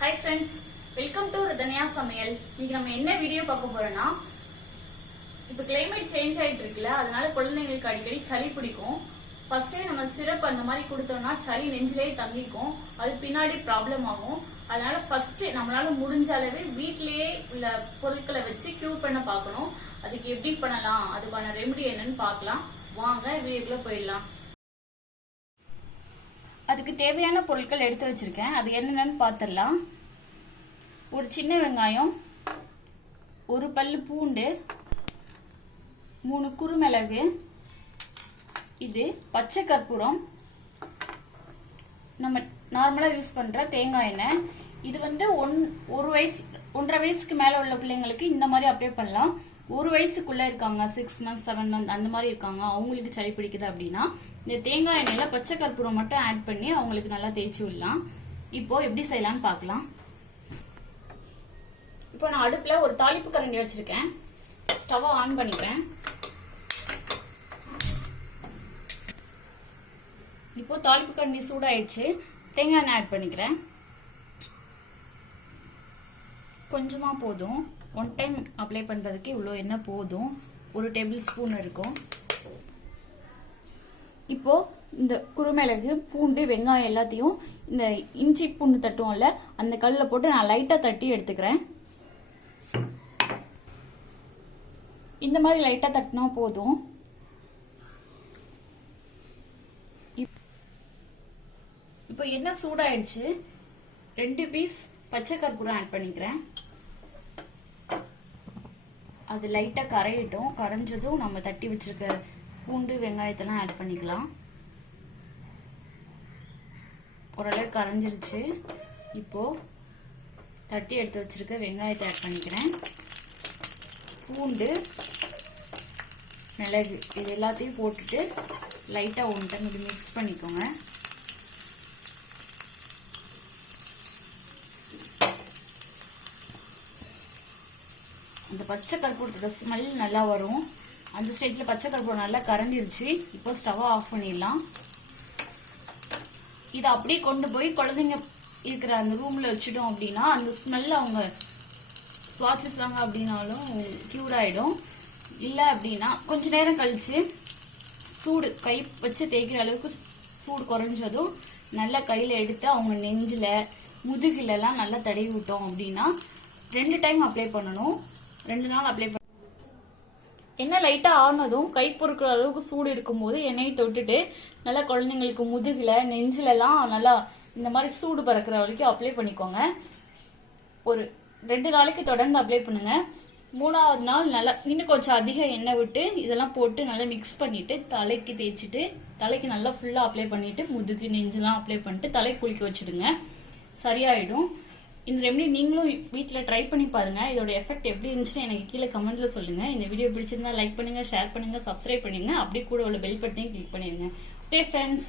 Hi friends, welcome to Rithanya Samayal. இன்னைக்கு நம்ம என்ன வீடியோ பார்க்க போறோம்னா, இப்போ கிளைமேட் சேஞ்ச் ஆயிட்டு இருக்குல்ல, அதனால குழந்தைங்களுக்கு அடிக்கடி சளி பிடிக்கும். ஃபர்ஸ்டே நம்ம சிரப் அந்த மாதிரி கொடுத்தோம்னா சளி நெஞ்சிலே தங்கிக்கும், அது பின்னாடி ப்ராப்ளம் ஆகும். அதனால ஃபர்ஸ்ட் நம்மளால முடிஞ்ச அளவு வீட்லயே உள்ள பொருட்களை வச்சு கியூர் பண்ண பார்க்கணும். அதுக்கு எப்படி பண்ணலாம், அதுக்கான ரெமெடி என்னன்னு பார்க்கலாம். வாங்க வீடியோக்குள்ள போயிடலாம். அதுக்கு தேவையான பொருட்கள் எடுத்து வச்சிருக்கேன். அது என்னென்னு பார்த்துடலாம். ஒரு சின்ன வெங்காயம், ஒரு பல்லு பூண்டு, 3 குறுமிளகு, இது பச்சை கற்பூரம், நம்ம நார்மலா யூஸ் பண்ற தேங்காய் எண்ணெய். இது வந்து 1.5 வயசுக்கு மேல உள்ள பிள்ளைங்களுக்கு இந்த மாதிரி அப்ளை பண்ணலாம். 1 வயசுக்குள்ள இருக்காங்க, 6 months 7 months அந்த மாதிரி இருக்காங்க, அவங்களுக்கு சளி பிடிக்குது அப்படின்னா இந்த தேங்காய் எண்ணெயில பச்சை கற்பூரம் மட்டும் ஆட் பண்ணி அவங்களுக்கு நல்லா தேய்ச்சி விடலாம். இப்போ எப்படி செய்யலாம்னு பார்க்கலாம். இப்போ நான் அடுப்புல ஒரு தாளிப்பு கரண்டி வச்சிருக்கேன். ஸ்டவ் ஆன் பண்ணிப்பேன். இப்போ தாளிப்பு கரண்டி சூடாயிடுச்சு. தேங்காய் எண்ணெய் ஆட் பண்ணிக்கிறேன். கொஞ்சமா போதும், 1 டைம் அப்ளை பண்றதுக்கு இவ்வளோ எண்ணெய் போதும். 1 டேபிள் ஸ்பூன் இருக்கும். இப்போ இந்த குறுமிளகு, பூண்டு, வெங்காயம் எல்லாத்தையும் இந்த இஞ்சி பூண்டு தட்டுவோம்ல அந்த கல்லில் போட்டு நான் லைட்டா தட்டி எடுத்துக்கிறேன். இந்த மாதிரி லைட்டா தட்டினா போதும். இப்போ எண்ணெய் சூடாயிடுச்சு. 2 பீஸ் பச்சை கற்பூரம் ஆட் பண்ணிக்கிறேன். அது லைட்டா கரையட்டும். கரைஞ்சதும் நம்ம தட்டி வச்சிருக்க பூண்டு, வெங்காயத்தெல்லாம் ஆட் பண்ணிக்கலாம். ஓரளவு கரைஞ்சிருச்சு. இப்போ தட்டி எடுத்து வச்சிருக்க வெங்காயத்தை ஆட் பண்ணிக்கிறேன். பூண்டு, மிளகு இது எல்லாத்தையும் போட்டுட்டு லைட்டா 1 டைம் இது மிக்ஸ் பண்ணிக்கோங்க. அந்த பச்சை கற்பூரத்தோட ஸ்மெல் நல்லா வரும். அந்த ஸ்டேஜ்ல பச்சை கற்பூரம் நல்லா கரைஞ்சிருச்சு. இப்போ ஸ்டவ் ஆஃப் பண்ணிடலாம். இதை அப்படியே கொண்டு போய் குழந்தைங்க இருக்கிற அந்த ரூம்ல வச்சுட்டோம் அப்படின்னா அந்த ஸ்மெல் அவங்க சுவாசிச்சாங்க அப்படின்னாலும் கியூர் ஆயிடும். இல்லை அப்படின்னா கொஞ்ச நேரம் கழிச்சு சூடு கை வச்சு தேய்க்கிற அளவுக்கு சூடு குறைஞ்சதும் நல்லா கையில எடுத்து அவங்க நெஞ்சில, முதுகிலெல்லாம் நல்லா தடவி விட்டோம் அப்படின்னா 2 டைம் அப்ளை பண்ணணும். 2 நாள் அப்ளை பண்ண எண்ணெய் லைட்டா ஆனதும் கை பொறுக்கிற அளவுக்கு சூடு இருக்கும்போது எண்ணெயை தொட்டுட்டு நல்லா குழந்தைங்களுக்கு முதுகுல, நெஞ்சில எல்லாம் நல்லா இந்த மாதிரி சூடு பறக்கிற வரைக்கும் அப்ளை பண்ணிக்கோங்க. ஒரு 2 நாளைக்கு தொடர்ந்து அப்ளை பண்ணுங்க. 3ஆவது நாள் நல்லா இன்னும் கொஞ்சம் அதிக எண்ணெய் விட்டு இதெல்லாம் போட்டு நல்லா மிக்ஸ் பண்ணிட்டு தலைக்கு தேய்ச்சிட்டு தலைக்கு நல்லா ஃபுல்லா அப்ளை பண்ணிட்டு முதுகு, நெஞ்செல்லாம் அப்ளை பண்ணிட்டு தலைக்கு குளிக்க வச்சிடுங்க. சரியாயிடும். இந்த ரெமெடி நீங்களும் வீட்டில் ட்ரை பண்ணி பாருங்க. இதோட எஃபெக்ட் எப்படி இருந்துச்சுன்னு எனக்கு கீழே கமெண்ட்ல சொல்லுங்க. இந்த வீடியோ பிடிச்சிருந்தா லைக் பண்ணுங்க, ஷேர் பண்ணுங்க, சப்ஸ்கிரைப் பண்ணுங்க. அப்படியே கூட உள்ள பெல் பட்டனையும் கிளிக் பண்ணிடுங்க. Okay friends.